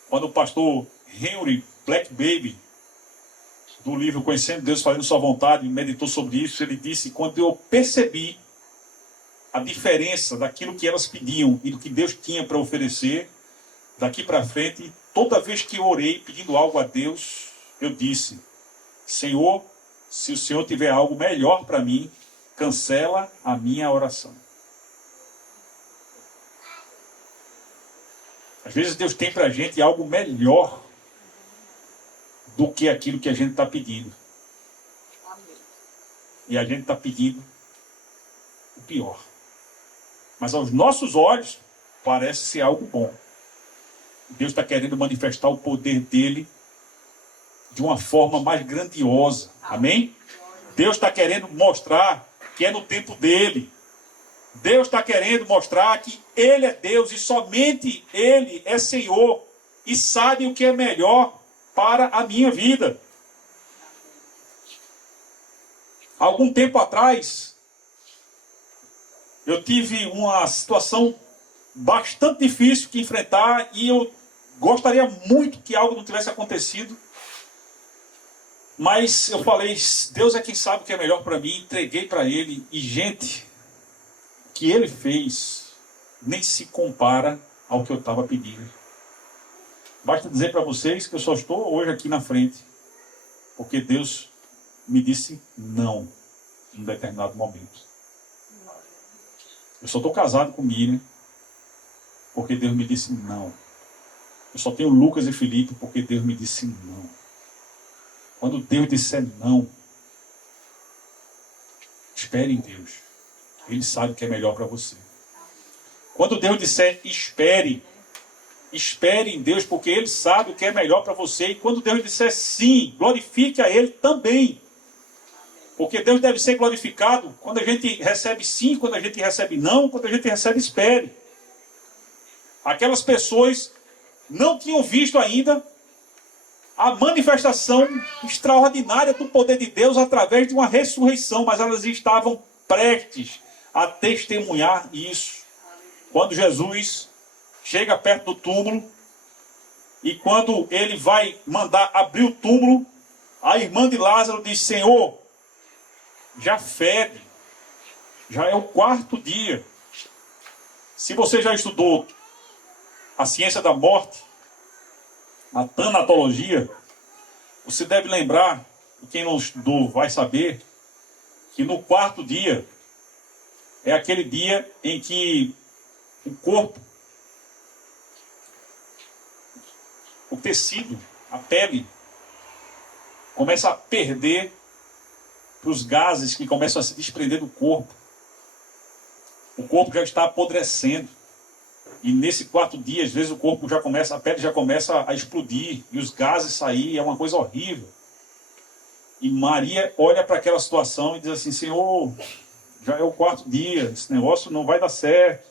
Quando o pastor Henry Black Baby, do livro Conhecendo Deus, Fazendo Sua Vontade, meditou sobre isso, ele disse: quando eu percebi a diferença daquilo que elas pediam e do que Deus tinha para oferecer, daqui para frente, toda vez que eu orei pedindo algo a Deus, eu disse: Senhor, se o Senhor tiver algo melhor para mim, cancela a minha oração. Às vezes Deus tem para a gente algo melhor do que aquilo que a gente está pedindo. E a gente está pedindo o pior. Mas aos nossos olhos, parece ser algo bom. Deus está querendo manifestar o poder dele de uma forma mais grandiosa. Amém? Deus está querendo mostrar que é no tempo dele. Deus está querendo mostrar que ele é Deus e somente ele é Senhor e sabe o que é melhor para a minha vida. Algum tempo atrás, eu tive uma situação bastante difícil que enfrentar e eu gostaria muito que algo não tivesse acontecido. Mas eu falei, Deus é quem sabe o que é melhor para mim, entreguei para ele. E gente, o que ele fez nem se compara ao que eu estava pedindo. Basta dizer para vocês que eu só estou hoje aqui na frente, porque Deus me disse não, em um determinado momento. Eu só estou casado com Miriam, porque Deus me disse não. Eu só tenho Lucas e Felipe, porque Deus me disse não. Quando Deus disser não, espere em Deus. Ele sabe o que é melhor para você. Quando Deus disser espere, espere em Deus, porque Ele sabe o que é melhor para você. E quando Deus disser sim, glorifique a Ele também. Porque Deus deve ser glorificado quando a gente recebe sim, quando a gente recebe não, quando a gente recebe espere. Aquelas pessoas não tinham visto ainda a manifestação extraordinária do poder de Deus através de uma ressurreição, mas elas estavam prestes a testemunhar isso. Quando Jesus chega perto do túmulo e quando ele vai mandar abrir o túmulo, a irmã de Lázaro diz: Senhor, já fede, já é o 4º dia. Se você já estudou a ciência da morte, a tanatologia, você deve lembrar, e quem não estudou vai saber, que no 4º dia é aquele dia em que o corpo, o tecido, a pele, começa a perder os gases que começam a se desprender do corpo. O corpo já está apodrecendo. E nesse 4º dia, às vezes o corpo já começa, a pele já começa a explodir e os gases sair, é uma coisa horrível. E Maria olha para aquela situação e diz assim: Senhor, já é o 4º dia, esse negócio não vai dar certo.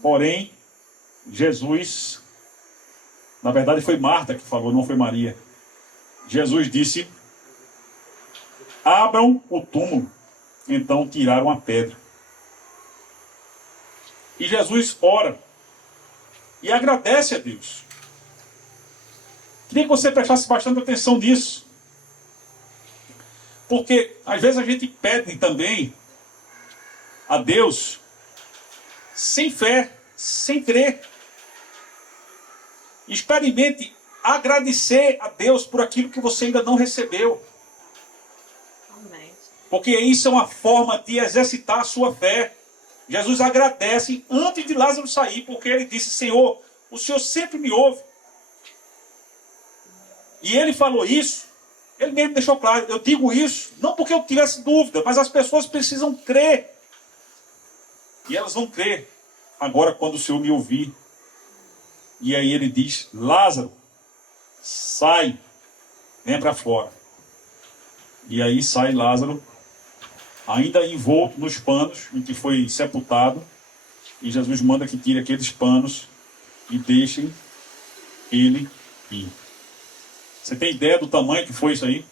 Porém, Jesus, na verdade foi Marta que falou, não foi Maria. Jesus disse: abram o túmulo. Então tiraram a pedra. E Jesus ora e agradece a Deus. Queria que você prestasse bastante atenção nisso. Porque às vezes a gente pede também a Deus sem fé, sem crer. Experimente agradecer a Deus por aquilo que você ainda não recebeu. Amém. Porque isso é uma forma de exercitar a sua fé. Jesus agradece antes de Lázaro sair, porque ele disse: Senhor, o Senhor sempre me ouve. E ele falou isso, ele mesmo deixou claro: eu digo isso, não porque eu tivesse dúvida, mas as pessoas precisam crer. E elas vão crer agora quando o Senhor me ouvir. E aí ele diz: Lázaro, sai, vem para fora. E aí sai Lázaro, ainda envolto nos panos em que foi sepultado. E Jesus manda que tire aqueles panos e deixem ele ir. Você tem ideia do tamanho que foi isso aí?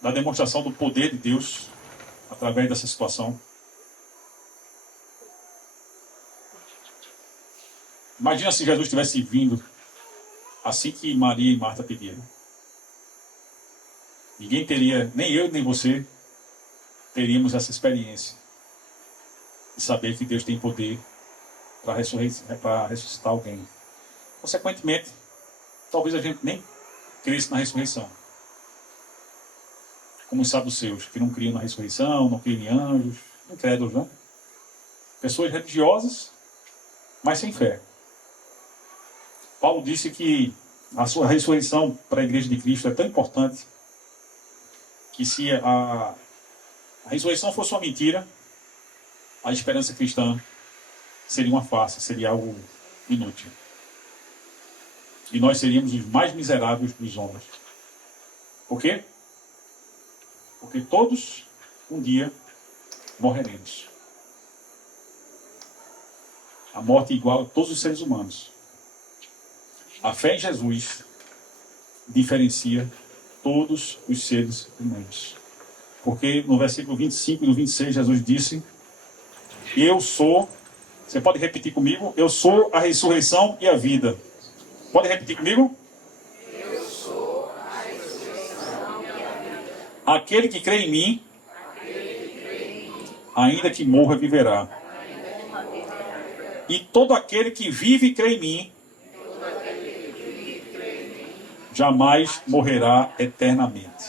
Da demonstração do poder de Deus através dessa situação. Imagina se Jesus tivesse vindo assim que Maria e Marta pediram. Ninguém teria, nem eu nem você, teríamos essa experiência de saber que Deus tem poder para ressuscitar alguém. Consequentemente, talvez a gente nem cresça na ressurreição. Como os saduceus, que não criam na ressurreição, não criam em anjos, incrédulos, né? Pessoas religiosas, mas sem fé. Paulo disse que a sua ressurreição para a igreja de Cristo é tão importante que se a ressurreição fosse uma mentira, a esperança cristã seria uma farsa, seria algo inútil. E nós seríamos os mais miseráveis dos homens. Por quê? Porque todos um dia morreremos. A morte é igual a todos os seres humanos. A fé em Jesus diferencia todos os seres humanos. Porque no versículo 25 e no 26 Jesus disse: eu sou, você pode repetir comigo? Eu sou a ressurreição e a vida. Pode repetir comigo? Eu sou a ressurreição e a vida. Aquele que crê em mim, ainda que morra, viverá. E todo aquele que vive e crê em mim, jamais morrerá eternamente.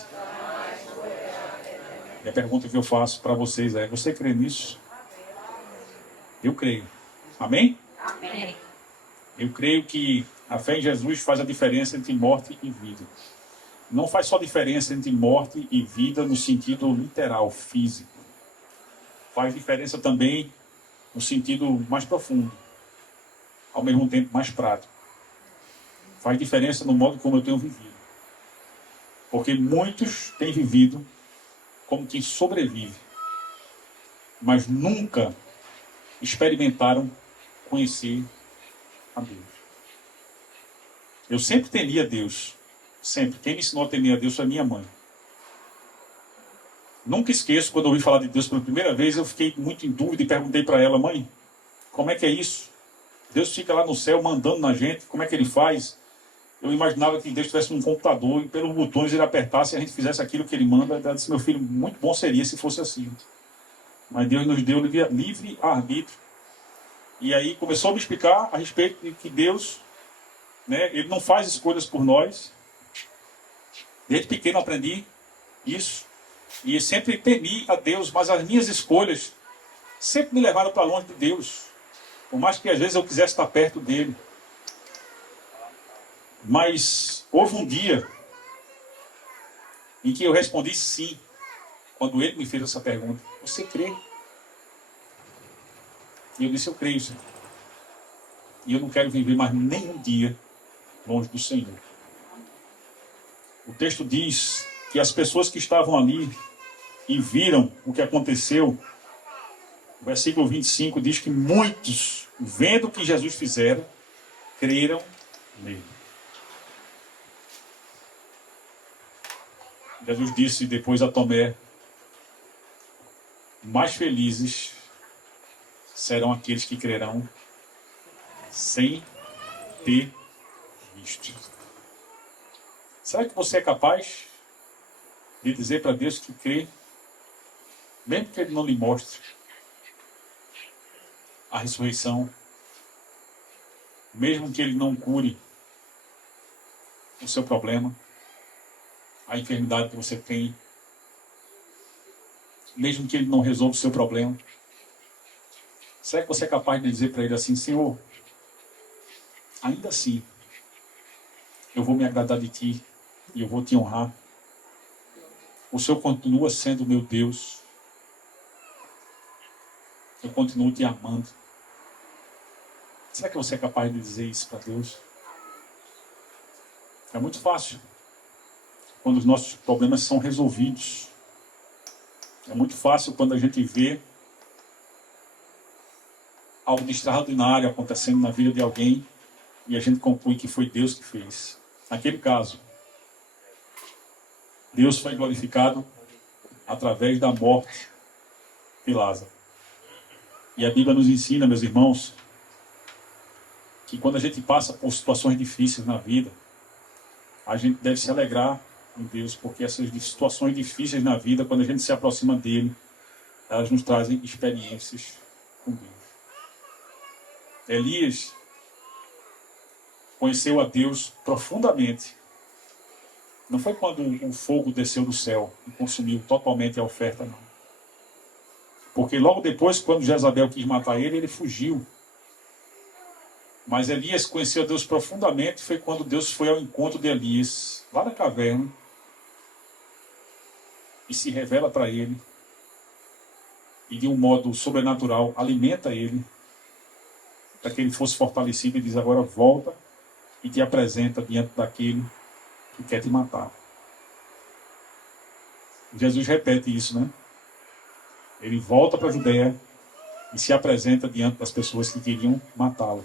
E a pergunta que eu faço para vocês é: você crê nisso? Eu creio. Amém? Amém. Eu creio que a fé em Jesus faz a diferença entre morte e vida. Não faz só diferença entre morte e vida no sentido literal, físico. Faz diferença também no sentido mais profundo, ao mesmo tempo mais prático. Faz diferença no modo como eu tenho vivido. Porque muitos têm vivido como quem sobrevive, mas nunca experimentaram conhecer a Deus. Eu sempre temia Deus. Sempre. Quem me ensinou a temer a Deus foi a minha mãe. Nunca esqueço, quando eu ouvi falar de Deus pela primeira vez, eu fiquei muito em dúvida e perguntei para ela: mãe, como é que é isso? Deus fica lá no céu mandando na gente, como é que ele faz? Eu imaginava que Deus tivesse um computador e pelos botões ele apertasse e a gente fizesse aquilo que ele manda. Ela disse: meu filho, muito bom seria se fosse assim. Mas Deus nos deu livre arbítrio. E aí começou a me explicar a respeito de que Deus, né, ele não faz escolhas por nós. Desde pequeno aprendi isso. E sempre temi a Deus, mas as minhas escolhas sempre me levaram para longe de Deus. Por mais que às vezes eu quisesse estar perto dele. Mas houve um dia em que eu respondi sim, quando ele me fez essa pergunta: você crê? E eu disse: eu creio, Senhor. E eu não quero viver mais nenhum dia longe do Senhor. O texto diz que as pessoas que estavam ali e viram o que aconteceu, o versículo 25 diz que muitos, vendo o que Jesus fizera, creram nele. Jesus disse depois a Tomé: mais felizes serão aqueles que crerão sem ter visto. Será que você é capaz de dizer para Deus que crê, mesmo que Ele não lhe mostre a ressurreição, mesmo que Ele não cure o seu problema, a enfermidade que você tem, mesmo que Ele não resolva o seu problema? Será que você é capaz de dizer para Ele assim: Senhor, ainda assim, eu vou me agradar de Ti e eu vou Te honrar. O Senhor continua sendo meu Deus. Eu continuo Te amando. Será que você é capaz de dizer isso para Deus? É muito fácil quando os nossos problemas são resolvidos. É muito fácil quando a gente vê algo de extraordinário acontecendo na vida de alguém e a gente conclui que foi Deus que fez. Naquele caso, Deus foi glorificado através da morte de Lázaro. E a Bíblia nos ensina, meus irmãos, que quando a gente passa por situações difíceis na vida, a gente deve se alegrar em Deus, porque essas situações difíceis na vida, quando a gente se aproxima dele, elas nos trazem experiências com Deus. Elias conheceu a Deus profundamente. Não foi quando o fogo desceu do céu e consumiu totalmente a oferta, não. Porque logo depois, quando Jezabel quis matar ele, ele fugiu. Mas Elias conheceu a Deus profundamente, foi quando Deus foi ao encontro de Elias, lá na caverna, e se revela para ele, e de um modo sobrenatural alimenta ele, para que ele fosse fortalecido, e diz: agora volta e te apresenta diante daquele que quer te matar. Jesus repete isso, né? Ele volta para a Judeia e se apresenta diante das pessoas que queriam matá-lo.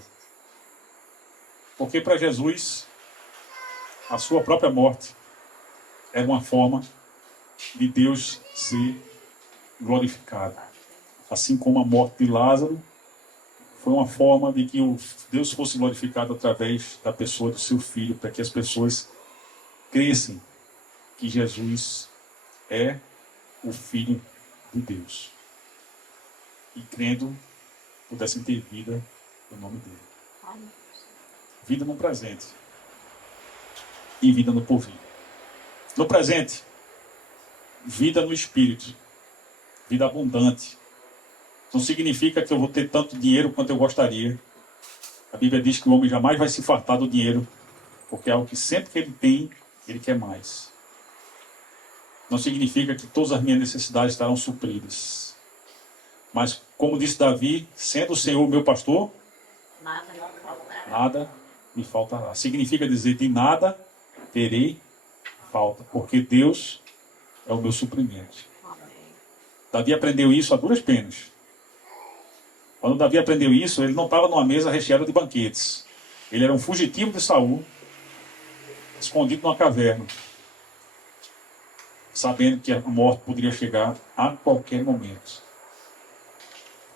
Porque para Jesus, a sua própria morte era uma forma de Deus ser glorificado. Assim como a morte de Lázaro foi uma forma de que Deus fosse glorificado através da pessoa do seu filho, para que as pessoas crescem que Jesus é o Filho de Deus. E crendo, pudessem ter vida no nome dele. Vida no presente e vida no porvir. No presente, vida no espírito, vida abundante. Não significa que eu vou ter tanto dinheiro quanto eu gostaria. A Bíblia diz que o homem jamais vai se fartar do dinheiro, porque é algo que sempre que ele tem, ele quer mais. Não significa que todas as minhas necessidades estarão supridas. Mas, como disse Davi, sendo o Senhor meu pastor, nada me faltará. Significa dizer: de nada terei falta, porque Deus é o meu suprimento. Davi aprendeu isso a duras penas. Quando Davi aprendeu isso, ele não estava numa mesa recheada de banquetes. Ele era um fugitivo de Saul, escondido numa caverna, sabendo que a morte poderia chegar a qualquer momento.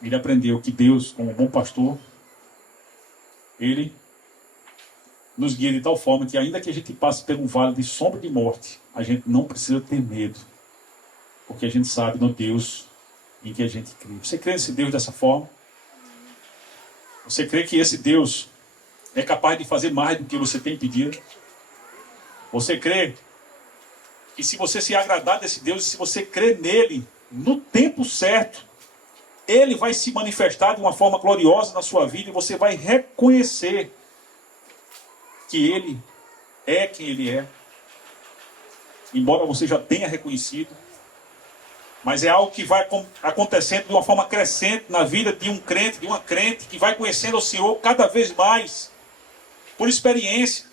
Ele aprendeu que Deus, como bom pastor, ele nos guia de tal forma que, ainda que a gente passe por um vale de sombra de morte, a gente não precisa ter medo, porque a gente sabe no Deus em que a gente crê. Você crê nesse Deus dessa forma? Você crê que esse Deus é capaz de fazer mais do que você tem pedido? Você crê que, se você se agradar desse Deus, se você crê nele no tempo certo, ele vai se manifestar de uma forma gloriosa na sua vida, e você vai reconhecer que ele é quem ele é, embora você já tenha reconhecido. Mas é algo que vai acontecendo de uma forma crescente na vida de um crente, de uma crente, que vai conhecendo o Senhor cada vez mais, por experiência.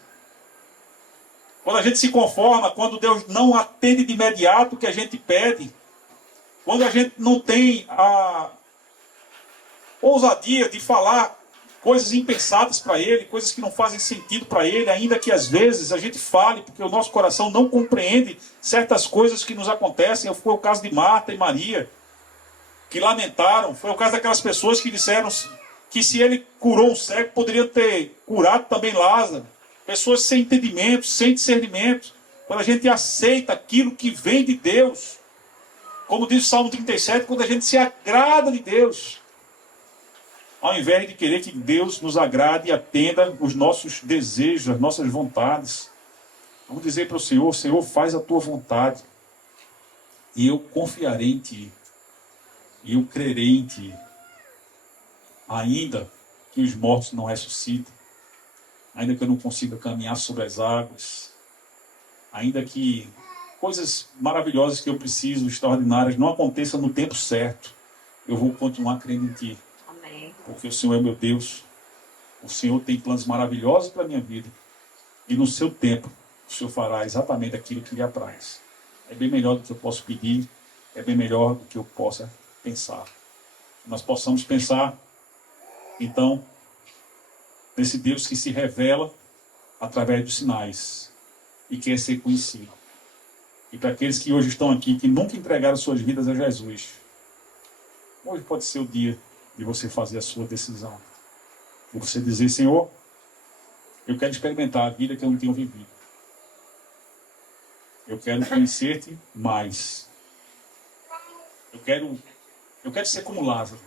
Quando a gente se conforma, quando Deus não atende de imediato o que a gente pede, quando a gente não tem a ousadia de falar coisas impensadas para Ele, coisas que não fazem sentido para Ele, ainda que às vezes a gente fale, porque o nosso coração não compreende certas coisas que nos acontecem. Foi o caso de Marta e Maria, que lamentaram. Foi o caso daquelas pessoas que disseram que, se Ele curou um cego, poderia ter curado também Lázaro. Pessoas sem entendimento, sem discernimento. Quando a gente aceita aquilo que vem de Deus. Como diz o Salmo 37, quando a gente se agrada de Deus. Ao invés de querer que Deus nos agrade e atenda os nossos desejos, as nossas vontades. Vamos dizer para o Senhor, Senhor, faz a tua vontade. E eu confiarei em ti. E eu crerei em ti. Ainda que os mortos não ressuscitem. Ainda que eu não consiga caminhar sobre as águas. Ainda que coisas maravilhosas que eu preciso, extraordinárias, não aconteçam no tempo certo. Eu vou continuar crendo em ti. Amém. Porque o Senhor é meu Deus. O Senhor tem planos maravilhosos para a minha vida. E no seu tempo, o Senhor fará exatamente aquilo que lhe apraz. É bem melhor do que eu posso pedir. É bem melhor do que eu possa pensar. Nós possamos pensar, então, nesse Deus que se revela através dos sinais e quer ser conhecido. E para aqueles que hoje estão aqui, que nunca entregaram suas vidas a Jesus, hoje pode ser o dia de você fazer a sua decisão. De você dizer, Senhor, eu quero experimentar a vida que eu não tenho vivido. Eu quero conhecer-te mais. Eu quero ser como Lázaro.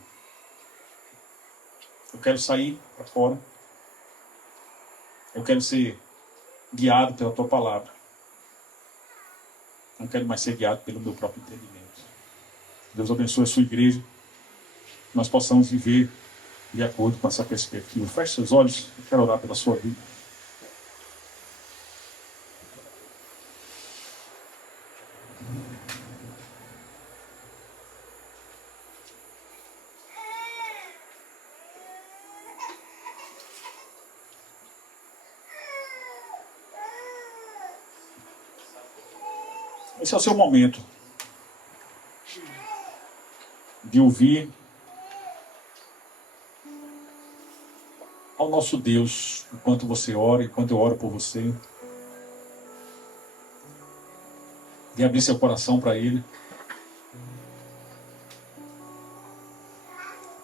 Eu quero sair para fora. Eu quero ser guiado pela tua palavra. Não quero mais ser guiado pelo meu próprio entendimento. Deus abençoe a sua igreja. Que nós possamos viver de acordo com essa perspectiva. Feche seus olhos. Eu quero orar pela sua vida. Esse é o seu momento de ouvir ao nosso Deus, enquanto você ora, enquanto eu oro por você, de abrir seu coração para Ele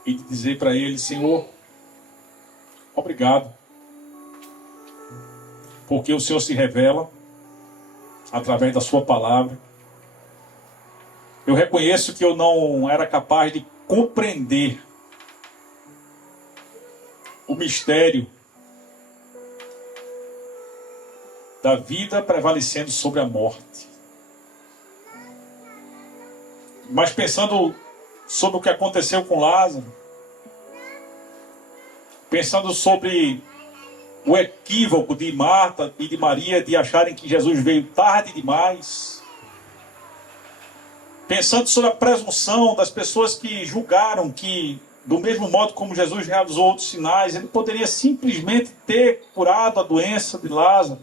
e de dizer para Ele, Senhor, obrigado, porque o Senhor se revela através da sua palavra. Eu reconheço que eu não era capaz de compreender o mistério da vida prevalecendo sobre a morte. Mas pensando sobre o que aconteceu com Lázaro, pensando sobre o equívoco de Marta e de Maria de acharem que Jesus veio tarde demais. Pensando sobre a presunção das pessoas que julgaram que, do mesmo modo como Jesus realizou outros sinais, ele poderia simplesmente ter curado a doença de Lázaro.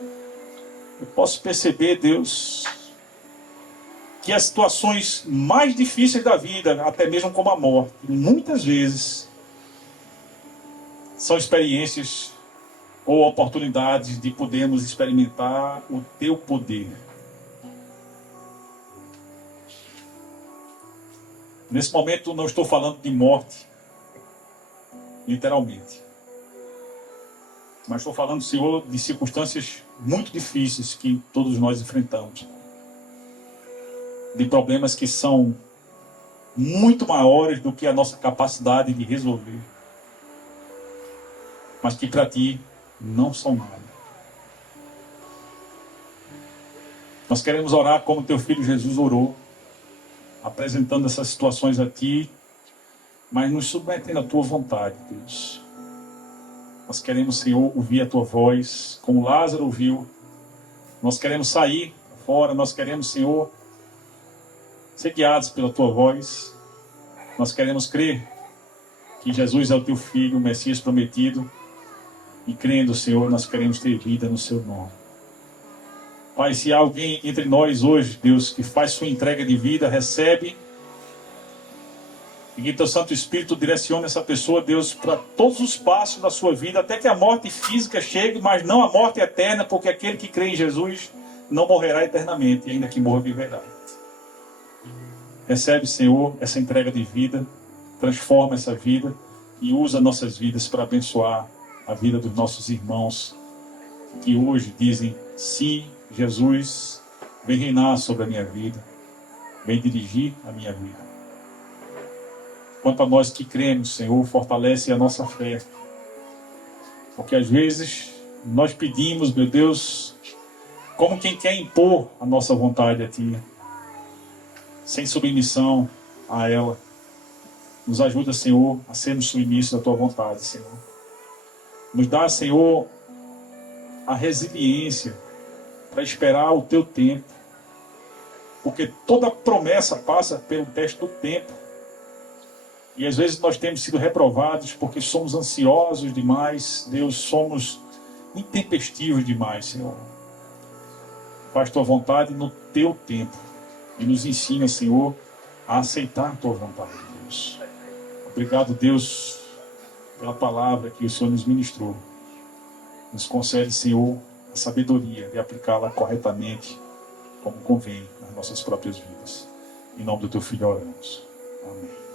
Eu posso perceber, Deus, que as situações mais difíceis da vida, até mesmo como a morte, muitas vezes são experiências ou oportunidades de podermos experimentar o teu poder. Nesse momento não estou falando de morte, literalmente. Mas estou falando, Senhor, de circunstâncias muito difíceis que todos nós enfrentamos. De problemas que são muito maiores do que a nossa capacidade de resolver. Mas que para ti não são nada. Nós queremos orar como teu filho Jesus orou, apresentando essas situações a ti, mas nos submetendo à tua vontade, Deus. Nós queremos, Senhor, ouvir a tua voz, como Lázaro ouviu. Nós queremos sair fora, nós queremos, Senhor, ser guiados pela tua voz. Nós queremos crer que Jesus é o teu filho, o Messias prometido. E crendo, Senhor, nós queremos ter vida no seu nome. Pai, se há alguém entre nós hoje, Deus, que faz sua entrega de vida, recebe. E que teu Santo Espírito direcione essa pessoa, Deus, para todos os passos da sua vida, até que a morte física chegue, mas não a morte eterna, porque aquele que crê em Jesus não morrerá eternamente, e ainda que morra, viverá. Recebe, Senhor, essa entrega de vida, transforma essa vida e usa nossas vidas para abençoar a vida dos nossos irmãos que hoje dizem: sim, Jesus, vem reinar sobre a minha vida, vem dirigir a minha vida. Quanto a nós que cremos, Senhor, fortalece a nossa fé. Porque às vezes nós pedimos, meu Deus, como quem quer impor a nossa vontade a Ti, sem submissão a ela. Nos ajuda, Senhor, a sermos submissos à Tua vontade, Senhor. Nos dá, Senhor, a resiliência para esperar o Teu tempo. Porque toda promessa passa pelo teste do tempo. E às vezes nós temos sido reprovados porque somos ansiosos demais. Deus, somos intempestivos demais, Senhor. Faz Tua vontade no Teu tempo. E nos ensina, Senhor, a aceitar a Tua vontade, Deus. Obrigado, Deus, pela palavra que o Senhor nos ministrou. Nos concede, Senhor, a sabedoria de aplicá-la corretamente, como convém nas nossas próprias vidas. Em nome do Teu Filho oramos. Amém.